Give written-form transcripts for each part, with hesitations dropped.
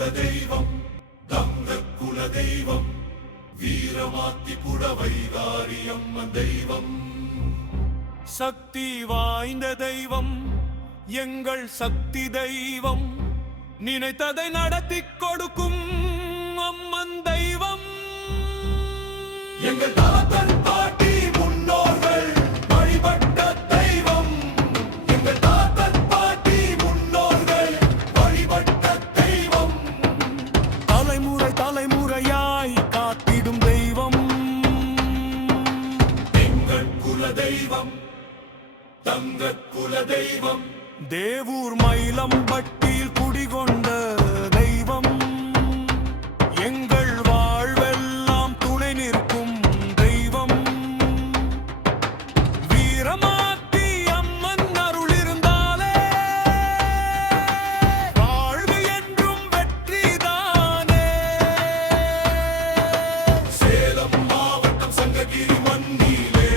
குலதெய்வம் தங்க குலதெய்வம் வீரமாத்தி புடவைகாரி அம்மன் தெய்வம் சக்தி வாய்ந்த தெய்வம் எங்கள் சக்தி தெய்வம் நினைத்ததை நடத்தி கொடுக்கும் அம்மன் தெய்வம் எங்கள் தாத்தன் பாட்டி முன்னோர்கள் வழிபட்ட தெய்வம் எங்கள் தாத்தன் பாட்டி முன்னோர்கள் வழிபட்ட தெய்வம் தலைமுறை தலைமுறையாய் காத்திடும் தெய்வம் எங்கள் குலதெய்வம் தங்க குலதெய்வம் தேவூர் மயிலம்பட்டியில் குடிகொண்ட தெய்வம் எங்கள் வாழ்வெல்லாம் துணை நிற்கும் தெய்வம் வீரமாத்தி அம்மன் அருள் இருந்தாலே வாழ்வு என்றும் வெற்றிதானே சேலம் மாவட்டம் சங்ககிரி மண்ணிலே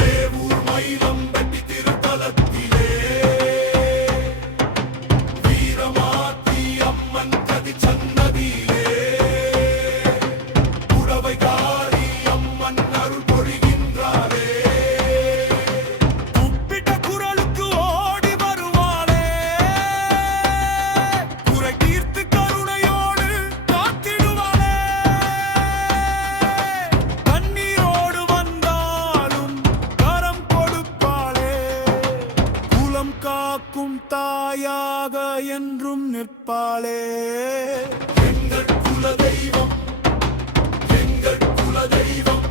தேவூர் மயிலம்பட்டி திருத்தலத்திலே வீரமாத்தி அம்மன் கதி சன்னதியிலே புடவைகாரி அம்மன் அருள் பொழிகின்றாரே உப்பிட்ட குரலுக்கு ஓடி வருவாளே குறை தீர்த்து கருணையோடு காத்திடுவாளே கண்ணீரோடு வந்தாலும் கரம் கொடுப்பாளே குலம் காக்கும் தாயாக என்றும் நிற்பாளே எங்கள் குலதெய்வம்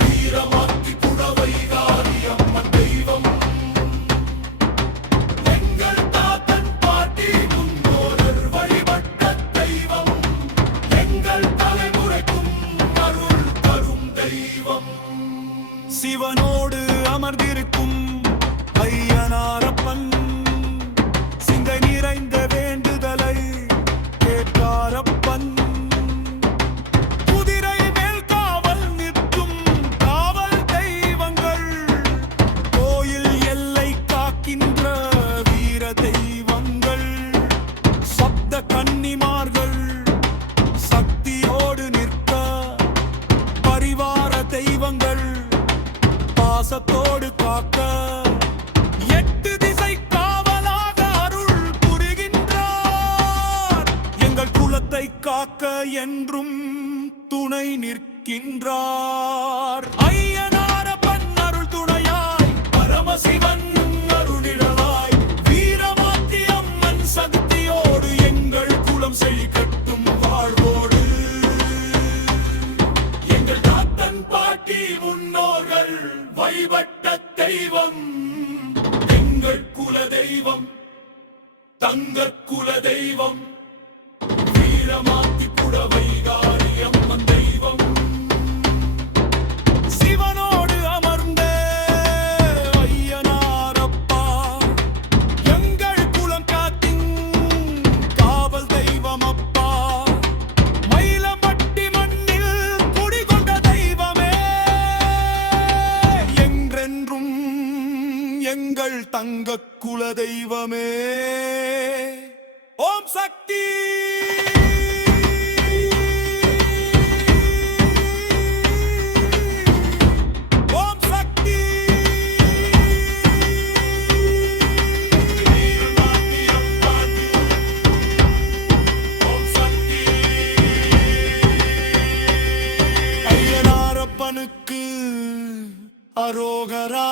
வீரமாத்தி புடவைகாரி அம்மன் தெய்வம் எங்கள் தாத்தன் பாட்டி முன்னோர் வழிபட்ட தெய்வம் எங்கள் தலைமுறைக்கும் அருள் தரும் தெய்வம் சிவனோடு அமர்ந்திருக்கும் ஐயனாரப்பன் சிந்தை நிறைந்த வேண்டுதலை கேட்காரப்பன் குதிரை மேல் காவல் நிற்கும் காவல் தெய்வங்கள் கோயில் எல்லை காக்கின்ற வீர தெய்வங்கள் சப்த கன்னிமார்கள் சக்தியோடு நிற்க பரிவார தெய்வங்கள் பாசத்தோடு காக்க எட்டு திசை காவலாக அருள் புரிகின்றார் எங்கள் குலத்தை காக்க என்றும் துணை நிற்கின்றார் ஐயனாரப்பன் அருள் துணையாய் பரமசிவன் அருளிடலாய் வீரமாத்தி அம்மன் சக்தியோடு எங்கள் குலம் செழிக்கட்டும் வாழ்வோடு எங்கள் தாத்தன் பாட்டி முன்னோர்கள் வழிபட்ட தெய்வம் எங்கள் குலதெய்வம் தங்க குலதெய்வம் வீரமாத்தி புடவைகாரி அம்மன் தெய்வம் சிவனோடு அமர்ந்த ஐயனாரப்பா எங்கள் குலம் காத்தின் காவல் தெய்வம் அப்பா மயிலம்பட்டி மண்ணில் குடிகொண்ட தெய்வமே என்றென்றும் எங்கள் தங்க குல தெய்வமே ஓம் சக்தி ஓம் சக்தி வீரமாத்தி அம்மன் ஓம் சக்தி ஐயனாரப்பனுக்கு அரோகரா